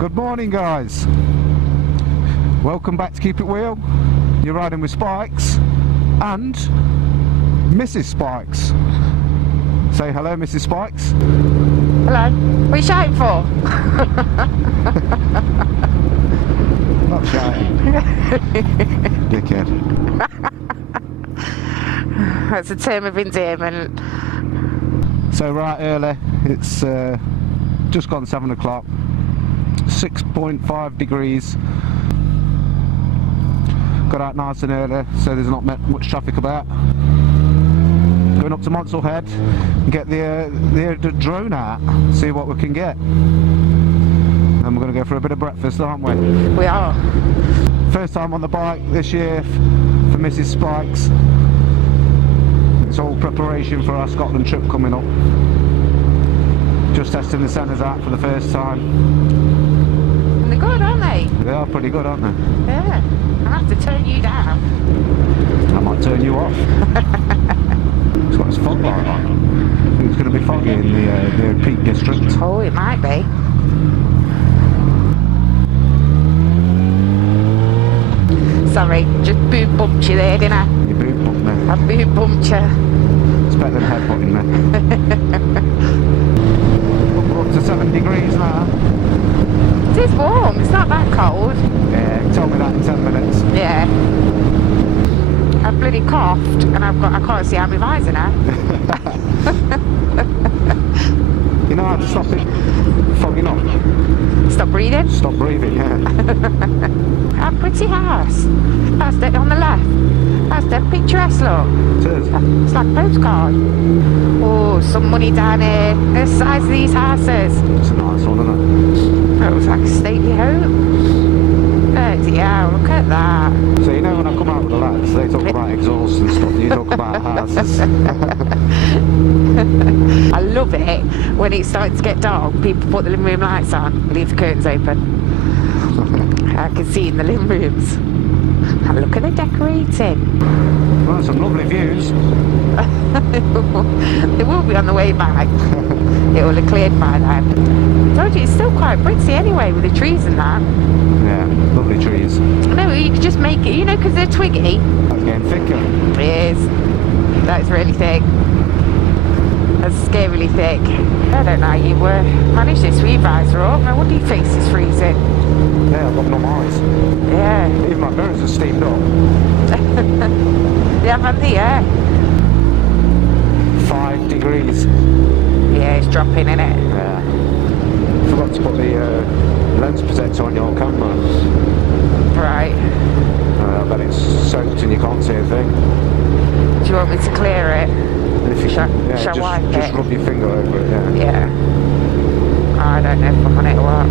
Good morning, guys. Welcome back to Keep It Real. You're riding with Spikes and Mrs. Spikes. Say hello, Mrs. Spikes. Hello. What are you shouting for? Not shouting. Dickhead. That's a term of endearment. So right early, it's just gone 7 o'clock. 6.5 degrees. Got out nice and early, so there's not much traffic about. Going up to Monsell Head and get the drone out, see what we can get. And we're going to go for a bit of breakfast, aren't we? We are. First time on the bike this year for Mrs. Spikes. It's all preparation for our Scotland trip coming up. Just testing the centres out for the first time. And they're good, aren't they? They are pretty good, aren't they? Yeah. I'll have to turn you down. I might turn you off. It's got its fog light on. I think it's going to be foggy in the Peak District. Oh, it might be. Sorry, just boob bumped you there, didn't I? You boot bumped me. I boob bumped you. It's better than headbutting me. We're up to 7 degrees now. It is warm, it's not that cold. Yeah, tell me that in 10 minutes. Yeah. I've bloody coughed and I can't see out my visor now. You know how to stop it fogging up? Stop breathing? Stop breathing, yeah. Our pretty house. That's it on the left. That's the picturesque look. It is. It's like a postcard. Oh, some money down here. The size of these houses. It's a nice one, isn't it? That was like a stately home. Yeah, look at that. So you know when I come out with the lads, they talk about exhaust and stuff, you talk about houses. I love it when it's starting to get dark, people put the living room lights on, leave the curtains open. I can see in the living rooms. And look at the decorating. Well, some lovely views. They will be on the way back. It will have cleared by then. I told you, it's still quite pretty anyway with the trees and that. Yeah, lovely trees. No, you could just make it, you know, because they're twiggy. That's getting thicker. It is. That's really thick. That's scarily thick. I don't know how you manage this with your visor up. No wonder your face is freezing. Yeah, I've got numb eyes. Yeah. Even my mirrors are steamed up. They haven't they, yeah? 5 degrees. Yeah, it's dropping, isn't it? Yeah. Forgot to put the lens protector on your camera. Right. I bet it's soaked and you can't see a thing. Do you want me to clear it? And if you Shall I wipe just it? rub your finger over it, yeah. Yeah. I don't know if I'm on it or what.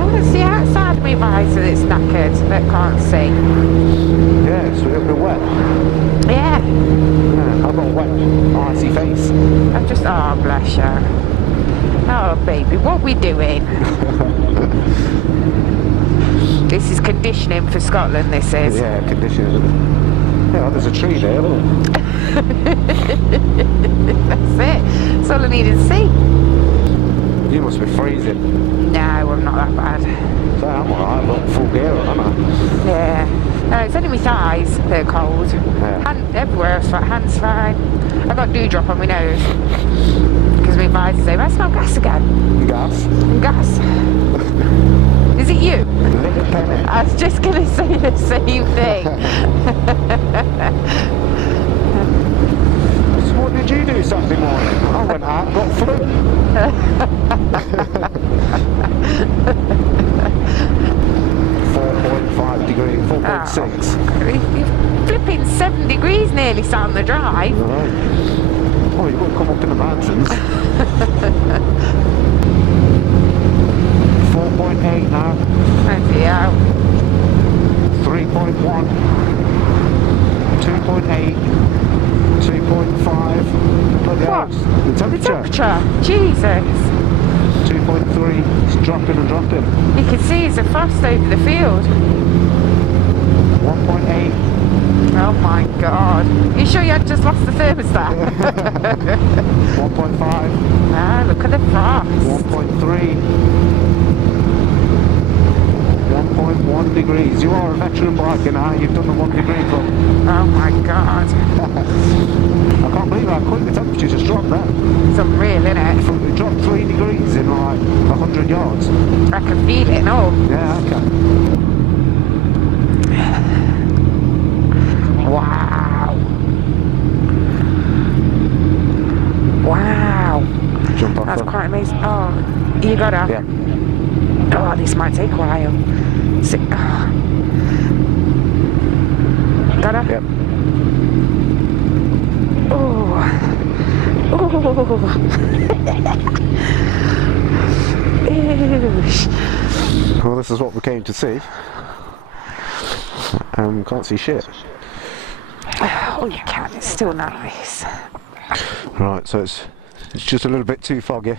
Oh, it's the outside of my visor that's knackered that can't see. Yeah, so it'll be wet. Yeah. Yeah, I've got a wet, icy face. I've just, oh, bless you. Oh, baby, what we doing? This is conditioning for Scotland, this is. Yeah, conditions. Yeah, there's a tree there, look. That's it. That's all I needed to see. You must be freezing. No, I'm not that bad. So I'm alright, I've got full gear on, haven't I? Yeah. No, it's only my thighs that are cold. Yeah. Hand, everywhere else, hands fine. I've got dewdrop on my nose. Because my visor's over. I smell gas again. Gas. Gas. Is it you? Little penny. I was just going to say the same thing. So what did you do Saturday morning? I went out and got flu. 4.5 degrees, 4.6. You're flipping 7 degrees nearly on the drive. Right. Oh, you won't come up in the mountains. 4.8 now. Yeah. 3.1. 2.8. 2.5. Bloody hell, What? the The temperature. temperature. Jesus. 2.3. It's dropping and dropping. You can see it's a frost over the field. 1.8. Oh my god. You sure you had just lost the thermostat? 1.5. Ah, look at the frost. 1.3. 1.1 degrees. You are a veteran biker now. You've done the 1 degree club. Oh my god. I can't believe how quick the temperature just dropped there. It's unreal, isn't it? It dropped 3 degrees in like 100 yards. I can feel it, no? Yeah, I can. Wow. Wow. Jump off. That's quite amazing. Oh, you gotta. Yeah. Oh, this might take a while. Gotta? Yep. Oh. Oh. Well, this is what we came to see. Can't see shit. Oh, you can. It's still nice. Right, so it's just a little bit too foggy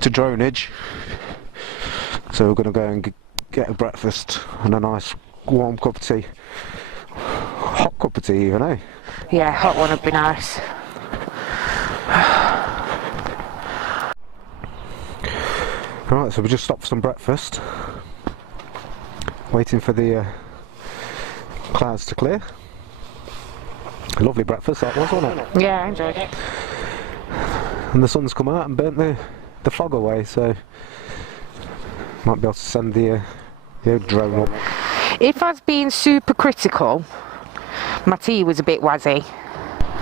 to dronage. So we're going to go and get a breakfast and a nice warm cup of tea. Hot cup of tea even, eh? Yeah, hot one would be nice. Right, so we just stopped for some breakfast. Waiting for the clouds to clear. A lovely breakfast that was, wasn't it? Yeah, I enjoyed it. And the sun's come out and burnt the fog away, so might be able to send the drone up. If I was being super critical, my tea was a bit wazzy.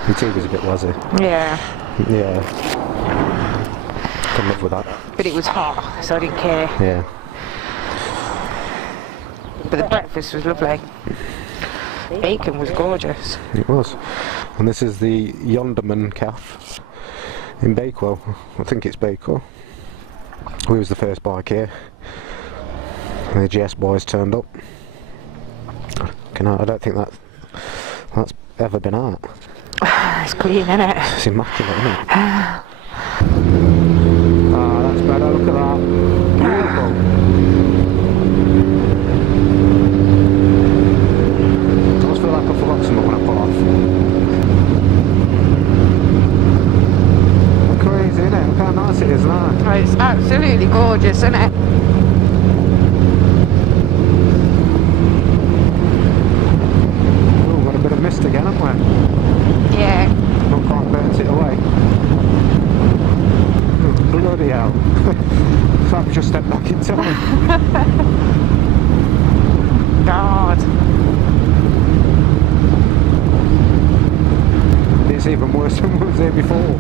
Your tea was a bit wazzy. Yeah. Yeah. Can live with that. But it was hot, so I didn't care. Yeah. But the breakfast was lovely. Bacon was gorgeous. It was. And this is the Yonderman Cafe in Bakewell. I think it's Bakewell. We was the first bike here. And the GS boys turned up. I don't think that's ever been out. It's clean, isn't it? It's immaculate, isn't it? Ah, that's better. Look at that. Beautiful. I just feel like I forgot something when I pull off. Crazy, isn't it? Look how nice it is now. Oh, it's absolutely gorgeous, isn't it? Oh, got a bit of mist again, haven't we? Yeah. Not quite burnt it away. Oh, bloody hell. So I've just stepped back in time. God. It's even worse than what was there before.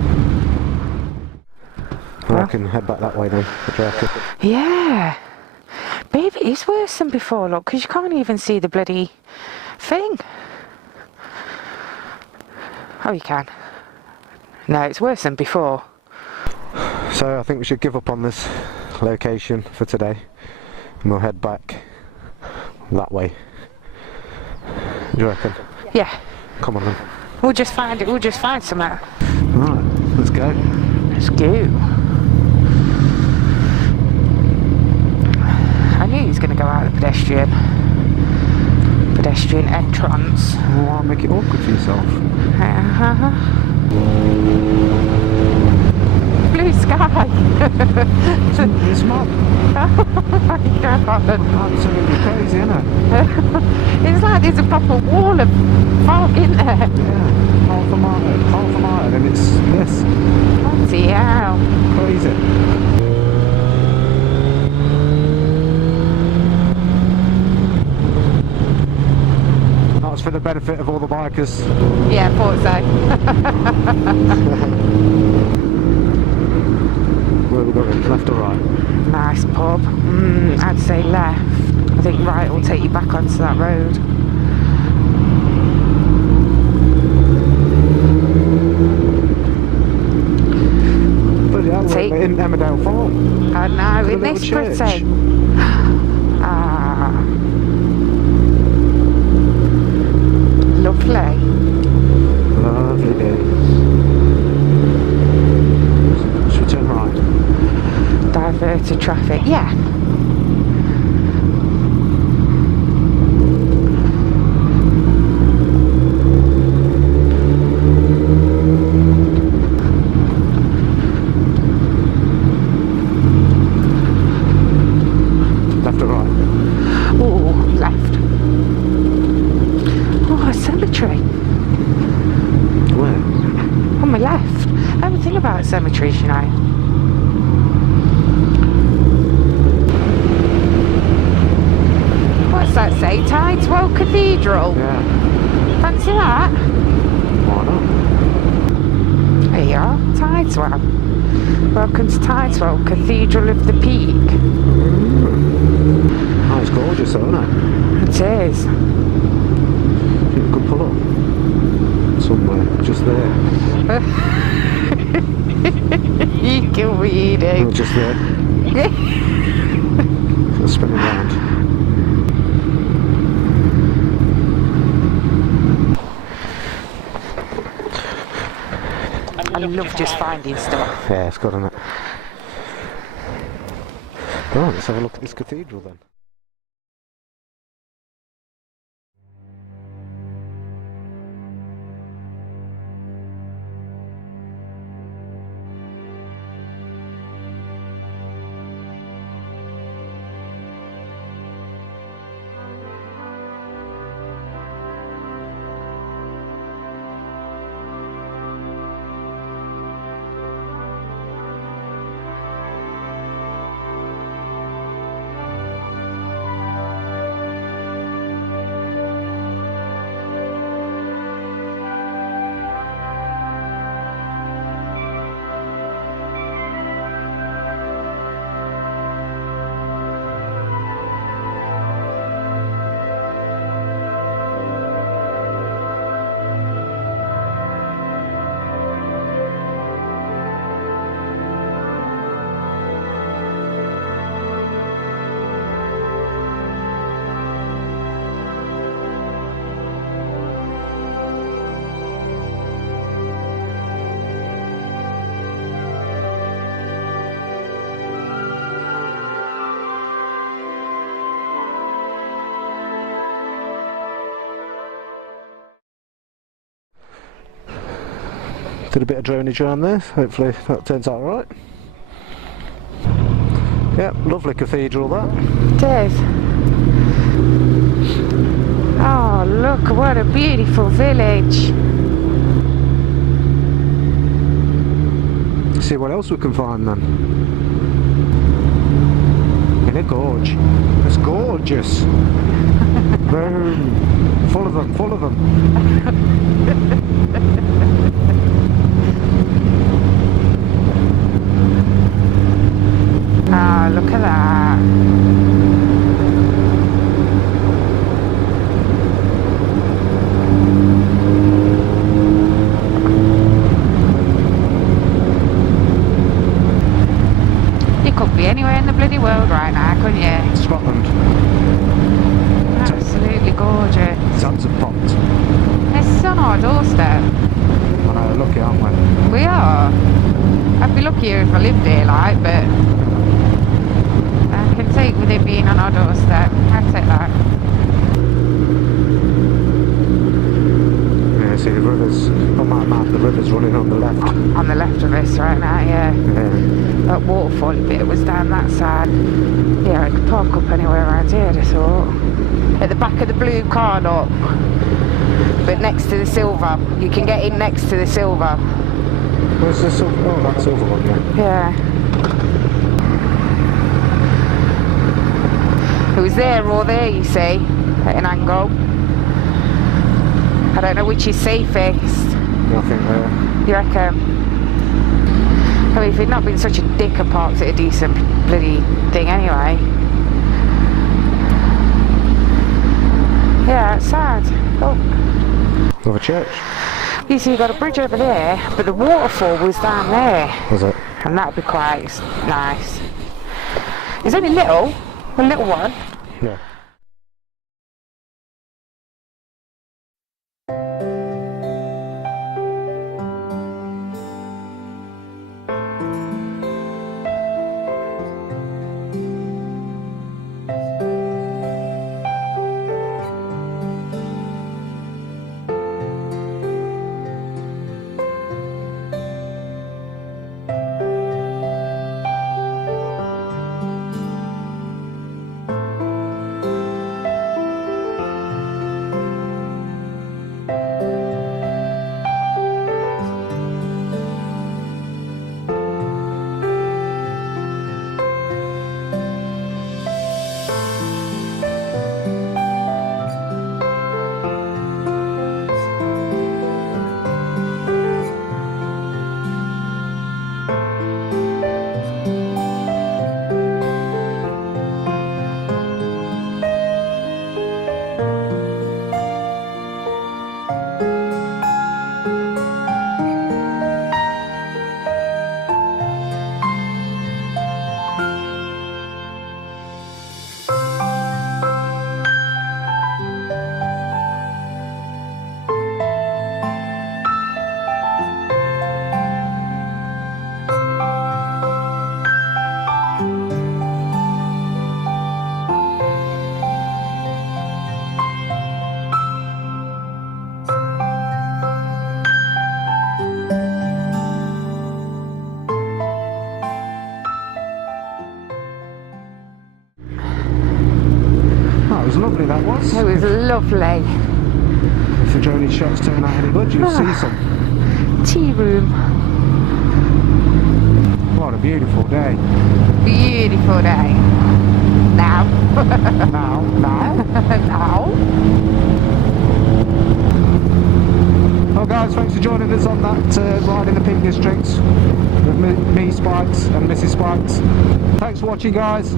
I can head back that way then. What do you reckon? Yeah. Babe, it is worse than before, look, because you can't even see the bloody thing. Oh, you can. No, it's worse than before. So I think we should give up on this location for today and we'll head back that way. What do you reckon? Yeah. Come on then. We'll just find something. Right, let's go. Let's go. I knew he was going to go out of the pedestrian entrance. Oh, I'll make it awkward for yourself. Blue sky. It's mad. Oh my God. Absolutely crazy, isn't it? It's like there's a proper wall of fog in there. Yeah, half a mile, and it's this. Bloody hell. Crazy. That's for the benefit of all the bikers. Yeah, I thought so. Where we going? Left or right? Nice pub. I'd say left. I think right will take you back onto that road. Bloody hell, we're in Emmerdale Farm. I know, isn't this church. pretty? Ah. Lovely. Lovely day. Should we turn right? Diverted traffic. Yeah. cemetery. Where? On my left. I have a thing about cemeteries, you know. What's that say? Tideswell Cathedral? Yeah. Fancy that? Why not? There you are, Tideswell. Welcome to Tideswell, Cathedral of the Peak. Oh, it's gorgeous though, isn't it? It is. You could pull up somewhere, just there. You can read it. No, just there. Just spinning around. I love just finding stuff. Yeah, it's good, isn't it? Right, let's have a look at this cathedral then. Did a bit of dronage around there, hopefully that turns out alright. Yep, lovely cathedral that. It is. Oh, look, what a beautiful village. See what else we can find then. In a gorge. It's gorgeous. Boom. Full of them, full of them. Ah, look at that. You could be anywhere in the bloody world right now, couldn't you? Scotland. Absolutely gorgeous. Tons of pots. This is on our doorstep. I know, lucky aren't we? We are. I'd be luckier if I lived here, like, but I can take with it being on our doorstep. I'd take that. Yeah, see the rivers, on my map the river's running on the left. On the left of us right now, yeah. Yeah. That waterfall bit was down that side. Yeah, I could park up anywhere around here, I thought. At the back of the blue car lot, but next to the silver. You can get in next to the silver. Where's the silver? Oh, that silver one, yeah. Yeah. It was there or there, you see, at an angle. I don't know which is safest. I think there. You reckon? I mean, if he'd not been such a dick and parked at a decent bloody thing anyway. Yeah, it's sad. Oh. Of a church. You see, you've got a bridge over there, but the waterfall was down there. Was it? And that'd be quite nice. It's only little, a little one. Yeah. was lovely. If the drone shots turn out any good, you'll see some. Tea room. What a beautiful day. Beautiful day. Now. Now. Now. Well guys, thanks for joining us on that ride in the Peak District with me Spikes and Mrs Spikes. Thanks for watching guys.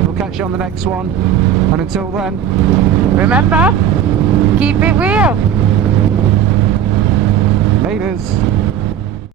We'll catch you on the next one. And until then, remember, keep it real.